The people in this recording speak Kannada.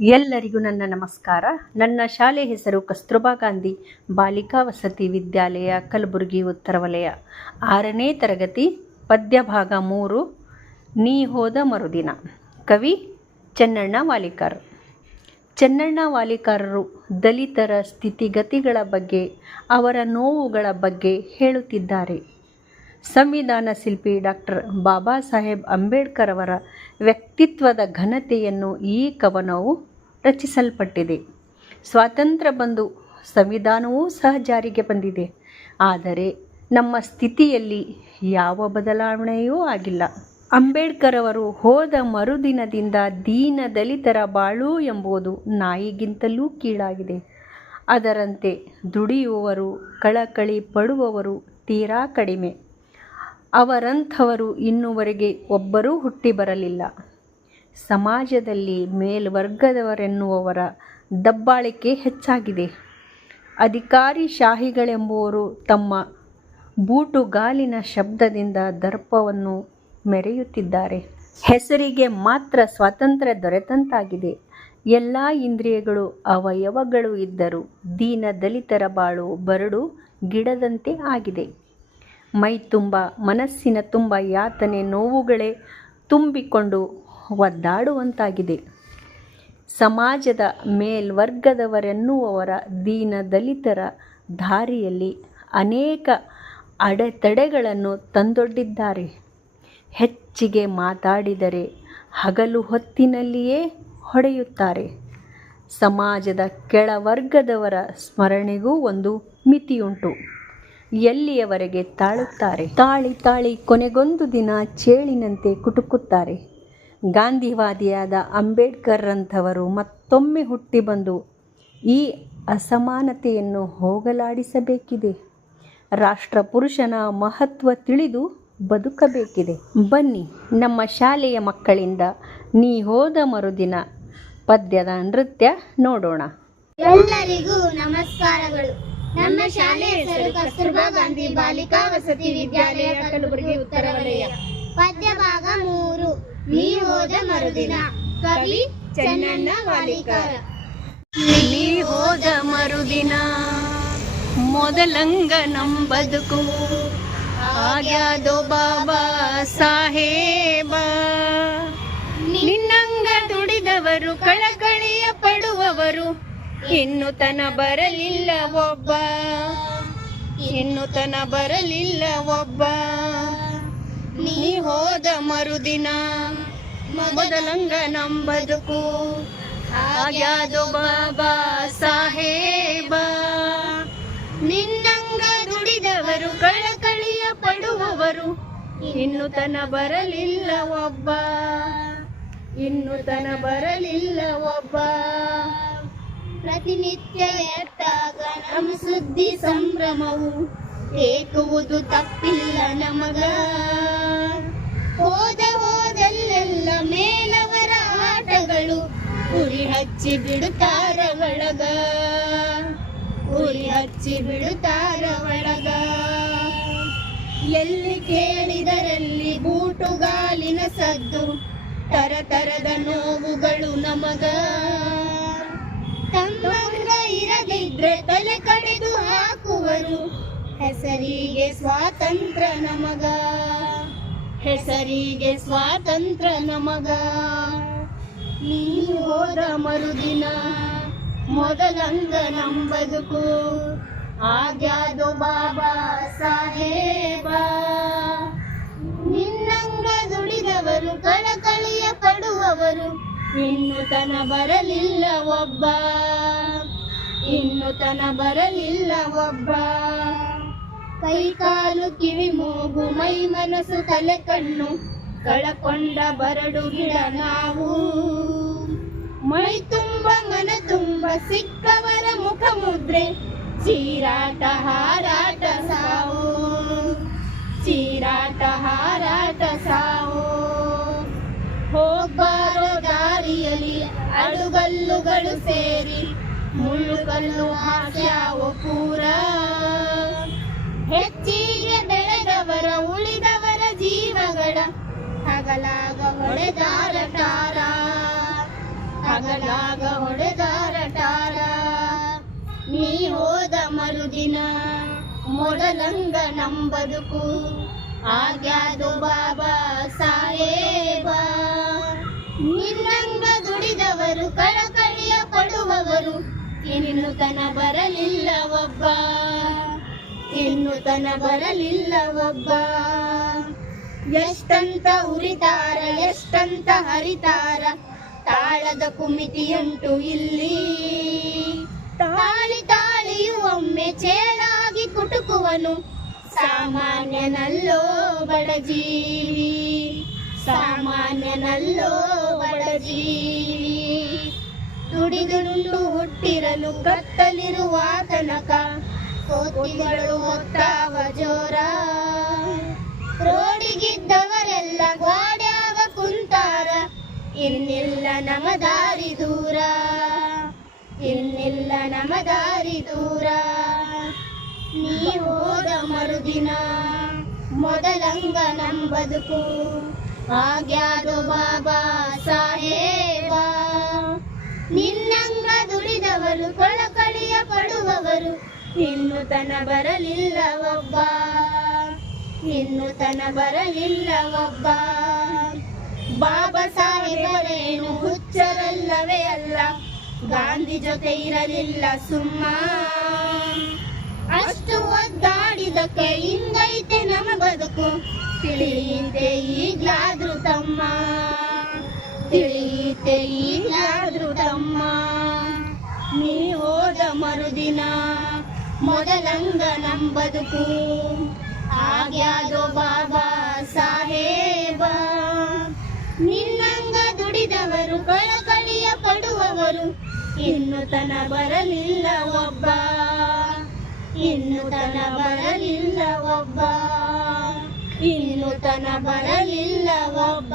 ಎಲ್ಲರಿಗೂ ನನ್ನ ನಮಸ್ಕಾರ. ನನ್ನ ಶಾಲೆ ಹೆಸರು ಕಸ್ತೂರ್ಬಾ ಗಾಂಧಿ ಬಾಲಿಕಾ ವಸತಿ ವಿದ್ಯಾಲಯ, ಕಲಬುರಗಿ ಉತ್ತರ ವಲಯ. ಆರನೇ ತರಗತಿ ಪದ್ಯ ಭಾಗ ಮೂರು, ನೀ ಹೋದ ಮರುದಿನ. ಕವಿ ಚೆನ್ನಣ್ಣ ವಾಲಿಕಾರ್. ಚೆನ್ನಣ್ಣ ವಾಲಿಕಾರರು ದಲಿತರ ಸ್ಥಿತಿಗತಿಗಳ ಬಗ್ಗೆ, ಅವರ ನೋವುಗಳ ಬಗ್ಗೆ ಹೇಳುತ್ತಿದ್ದಾರೆ. ಸಂವಿಧಾನ ಶಿಲ್ಪಿ ಡಾಕ್ಟರ್ ಬಾಬಾ ಸಾಹೇಬ್ ಅಂಬೇಡ್ಕರ್ ಅವರ ವ್ಯಕ್ತಿತ್ವದ ಘನತೆಯನ್ನು ಈ ಕವನವು ರಚಿಸಲ್ಪಟ್ಟಿದೆ. ಸ್ವಾತಂತ್ರ್ಯ ಬಂದು ಸಂವಿಧಾನವೂ ಸಹ ಜಾರಿಗೆ ಬಂದಿದೆ. ಆದರೆ ನಮ್ಮ ಸ್ಥಿತಿಯಲ್ಲಿ ಯಾವ ಬದಲಾವಣೆಯೂ ಆಗಿಲ್ಲ. ಅಂಬೇಡ್ಕರ್ ಅವರು ಹೋದ ಮರುದಿನದಿಂದ ದೀನ ದಲಿತರ ಬಾಳು ಎಂಬುದು ನಾಯಿಗಿಂತಲೂ ಕೀಳಾಗಿದೆ. ಅದರಂತೆ ದುಡಿಯುವವರು, ಕಳಕಳಿ ಪಡುವವರು ತೀರಾ ಕಡಿಮೆ. ಅವರಂಥವರು ಇನ್ನುವರೆಗೆ ಒಬ್ಬರೂ ಹುಟ್ಟಿ ಬರಲಿಲ್ಲ. ಸಮಾಜದಲ್ಲಿ ಮೇಲ್ವರ್ಗದವರೆನ್ನುವವರ ದಬ್ಬಾಳಿಕೆ ಹೆಚ್ಚಾಗಿದೆ. ಅಧಿಕಾರಿ ಶಾಹಿಗಳೆಂಬುವರು ತಮ್ಮ ಬೂಟುಗಾಲಿನ ಶಬ್ದದಿಂದ ದರ್ಪವನ್ನು ಮೆರೆಯುತ್ತಿದ್ದಾರೆ. ಹೆಸರಿಗೆ ಮಾತ್ರ ಸ್ವಾತಂತ್ರ್ಯ ದೊರೆತಂತಾಗಿದೆ. ಎಲ್ಲ ಇಂದ್ರಿಯಗಳು ಅವಯವಗಳು ಇದ್ದರೂ ದೀನ ದಲಿತರ ಬಾಳು ಬರಡು ಗಿಡದಂತೆ ಆಗಿದೆ. ಮೈ ತುಂಬ ಮನಸ್ಸಿನ ತುಂಬ ಯಾತನೆ ನೋವುಗಳೇ ತುಂಬಿಕೊಂಡು ಒದ್ದಾಡುವಂತಾಗಿದೆ. ಸಮಾಜದ ಮೇಲ್ವರ್ಗದವರೆನ್ನುವವರ ದೀನ ದಲಿತರ ದಾರಿಯಲ್ಲಿ ಅನೇಕ ಅಡೆತಡೆಗಳನ್ನು ತಂದೊಡ್ಡಿದ್ದಾರೆ. ಹೆಚ್ಚಿಗೆ ಮಾತಾಡಿದರೆ ಹಗಲು ಹೊತ್ತಿನಲ್ಲಿಯೇ ಹೊಡೆಯುತ್ತಾರೆ. ಸಮಾಜದ ಕೆಳವರ್ಗದವರ ಸ್ಮರಣೆಗೂ ಒಂದು ಮಿತಿಯುಂಟು. ಎಲ್ಲಿಯವರೆಗೆ ತಾಳುತ್ತಾರೆ? ತಾಳಿ ತಾಳಿ ಕೊನೆಗೊಂದು ದಿನ ಚೇಳಿನಂತೆ ಕುಟುಕುತ್ತಾರೆ. ಗಾಂಧಿವಾದಿಯಾದ ಅಂಬೇಡ್ಕರ್ರಂಥವರು ಮತ್ತೊಮ್ಮೆ ಹುಟ್ಟಿ ಬಂದು ಈ ಅಸಮಾನತೆಯನ್ನು ಹೋಗಲಾಡಿಸಬೇಕಿದೆ. ರಾಷ್ಟ್ರ ಪುರುಷನ ಮಹತ್ವ ತಿಳಿದು ಬದುಕಬೇಕಿದೆ. ಬನ್ನಿ, ನಮ್ಮ ಶಾಲೆಯ ಮಕ್ಕಳಿಂದ ನೀ ಹೋದ ಮರುದಿನ ಪದ್ಯದ ನೃತ್ಯ ನೋಡೋಣ. ಎಲ್ಲರಿಗೂ ನಮಸ್ಕಾರಗಳು. ನಮ್ಮ ಶಾಲೆ ಹೆಸರು ಕಸ್ತೂರ್ಬಾ ಗಾಂಧಿ ಬಾಲಿಕಾ ವಸತಿ ವಿದ್ಯಾಲಯ, ಕಲಬುರಗಿ ಉತ್ತರ ವಲಯ. ಪದ್ಯ ಭಾಗ ಮೂರು. ನೀ ಹೋದ ಮರುದಿನ. ಕವಿ ಚೆನ್ನಣ್ಣ ವಾಲಿಕಾರ. ನೀ ಹೋದ ಮರುದಿನ. ಮೊದಲಂಗ ನಮ್ ಬದುಕು ಆಗ್ಯಾದೋ ಬಾಬಾ ಸಾಹೇಬ. ನಿನ್ನಂಗ ದುಡಿದವರು, ಕಳಕಳಿಯ ಪಡುವವರು. ಇನ್ನು ತನ ಬರಲಿಲ್ಲ ಒಬ್ಬ. ಇನ್ನು ತನ ಬರಲಿಲ್ಲ ಒಬ್ಬ. ನೀ ಹೋದ ಮರುದಿನ ಮೊದಲಂಗ ನಮ್ ಬದುಕು ಆಗ್ಯಾದೋ ಬಾಬಾ ಸಾಹೇಬ. ನಿನ್ನಂಗ ದುಡಿದವರು, ಕಳಕಳಿಯ ಪಡುವವರು, ಇನ್ನು ತನ ಬರಲಿಲ್ಲ ಒಬ್ಬ. ಇನ್ನು ತನ ಬರಲಿಲ್ಲ ಒಬ್ಬ. ಪ್ರತಿನಿತ್ಯ ಎತ್ತಾಗ ನಮ್ಮ ಸುದ್ದಿ ಸಂಭ್ರಮವು ಏಕುವುದು ತಪ್ಪಿಲ್ಲ ನಮಗ. ಹೋದ ಹೋದಲ್ಲೆಲ್ಲ ಮೇಲವರ ಆಟಗಳು. ಉರಿ ಹಚ್ಚಿ ಬಿಡುತ್ತಾರ ಒಳಗ. ಉರಿ ಹಚ್ಚಿ ಬಿಡುತ್ತಾರ ಒಳಗ. ಎಲ್ಲಿ ಕೇಳಿದರಲ್ಲಿ ಬೂಟುಗಾಲಿನ ಸದ್ದು. ತರ ತರದ ನೋವುಗಳು ನಮಗ. ತಮ್ಮಂಗ ಇರದಿದ್ರೆ ತಲೆ ಕಡೆದು ಹಾಕುವರು. ಹೆಸರಿಗೆ ಸ್ವಾತಂತ್ರ್ಯ ನಮಗ. ಹೆಸರಿಗೆ ಸ್ವಾತಂತ್ರ್ಯ ನಮಗ. ನೀ ಹೋದ ಮರುದಿನ ಮೊದಲಂಗ ನಮ್ ಬದುಕು. ಆಗ್ಯಾದೋ ಬಾಬಾ ಸಾಹೇಬ. ನಿನ್ನಂಗ ದುಡಿದವರು ಕಳಕಳಿಯ ಪಡುವವರು. ಇನ್ನು ತನ ಬರಲಿಲ್ಲ ಒಬ್ಬ. ಇನ್ನು ತನ ಬರಲಿಲ್ಲ ಒಬ್ಬ. ಕೈ ಕಾಲು ಕಿವಿ ಮೂಗು, ಮೈ ಮನಸ್ಸು, ತಲೆ ಕಣ್ಣು, ಕಳಕೊಂಡ ಬರಡು ಗಿಡ ನಾವು. ಮೈ ತುಂಬ, ಮನ ತುಂಬ, ಸಿಕ್ಕವರ ಮುಖ ಮುದ್ರೆ, ಚೀರಾಟ, ಹಾರಾಟ ಸಾವು. ಚೀರಾಟ, ಹಾರಾಟ ಸಾವು. ಹೋಗ್ಬಾರೋ ದಾರಿಯಲ್ಲಿ ಅಡುಗಲ್ಲುಗಳು ಸೇರಿ, ಮುಳ್ಳುಗಲ್ಲು ಹಾಕ್ಯಾವು ಪೂರ. ಹೆಚ್ಚಿಗೆ ಬೆಳೆದವರ, ಉಳಿದವರ ಜೀವಗಳ. ಹಗಲಾಗ ಹೊಡೆದಾರ ಟಾರ. ಹಗಲಾಗ ಹೊಡೆದಾರ ಟಾರ. ನೀ ಹೋದ ಮರುದಿನ, ಮೊದಲಂಗ ನಮ್ ಬದುಕು ಆಗ್ಯಾದು ಬಾಬಾ ಸಾಹೇಬ. ನಿನ್ನಂಗ ದುಡಿದವರು, ಕಳಕಳಿಯ ಪಡುವವರು. ಇನ್ನು ತನ ಬರಲಿಲ್ಲ ಒಬ್ಬ. ಇನ್ನು ತನ ಬರಲಿಲ್ಲ ಒಬ್ಬ ಎಷ್ಟಂತ ಉರಿತಾರ, ಎಷ್ಟಂತ ಹರಿತಾರ, ತಾಳದ ಕುಮಿತಿಯುಂಟು ಇಲ್ಲಿ. ತಾಳಿ ತಾಳಿಯು ಒಮ್ಮೆ ಚೇಳಾಗಿ ಕುಟುಕುವನು, ಸಾಮಾನ್ಯನಲ್ಲೋ ಬಡಜೀವಿ ಸಾಮಾನ್ಯನಲ್ಲೋ ಬಡಜೀವಿ ದುಡಿದುಂಡು ಹುಟ್ಟಿರಲು ಕತ್ತಲಿರುವ ತನಕ ಕೋತಿಗಳು ಹೋಗ್ತಾವ ಜೋರ. ರೋಡಿಗಿದ್ದವರೆಲ್ಲ ಗಾಡ್ಯಾಗ ಕುಂತಾರ. ಇನ್ನಿಲ್ಲ ನಮ ದಾರಿ ದೂರ. ಇನ್ನಿಲ್ಲ ನಮ ದಾರಿ ದೂರ. ನೀ ಹೋದ ಮರುದಿನ ಮೊದಲಂಗ ನಮ್ ಬದುಕು. ಆಗ್ಯಾದು ಬಾಬಾ ಸಾಹೇಬ. ನಿನ್ನಂಗ ದುಡಿದವರು ಕೊಳಕಳಿಯ ಪಡುವವರು. ಇನ್ನು ತನ ಬರಲಿಲ್ಲ ಒಬ್ಬ ಇನ್ನು ತನ ಬರಲಿಲ್ಲ ಒಬ್ಬ ಬಾಬಾ ಸಾಹೇಬರೇನು ಹುಚ್ಚರಲ್ಲವೇ ಅಲ್ಲ. ಗಾಂಧಿ ಜೊತೆ ಇರಲಿಲ್ಲ ಸುಮ್ಮ. ಅಷ್ಟು ಒದ್ದಾಡಿದಕ್ಕೆ ಹಿಂಗೈತೆ ನಮ್ಮ ಬದುಕು. ತಿಳಿಯಿತೆ ಈಗ್ಲಾದ್ರು ತಮ್ಮ. ತಿಳಿಯಿತೆ ಈಗ್ಲಾದ್ರು ತಮ್ಮ. ನೀ ಹೋದ ಮರುದಿನ ಮೊದಲಂಗ ನಮ್ ಬದುಕು ಆಗ್ಯಾದೋ ಬಾಬಾ ಸಾಹೇಬ. ನಿನ್ನಂಗ ದುಡಿದವರು ಕಳಕಳಿಯ ಪಡುವವರು. ಇನ್ನು ತನ ಬರಲಿಲ್ಲ ಒಬ್ಬ. ಇನ್ನು ತನ ಬರಲಿಲ್ಲ ಒಬ್ಬ. ಇನ್ನು ತನ ಬರಲಿಲ್ಲ ಒಬ್ಬ.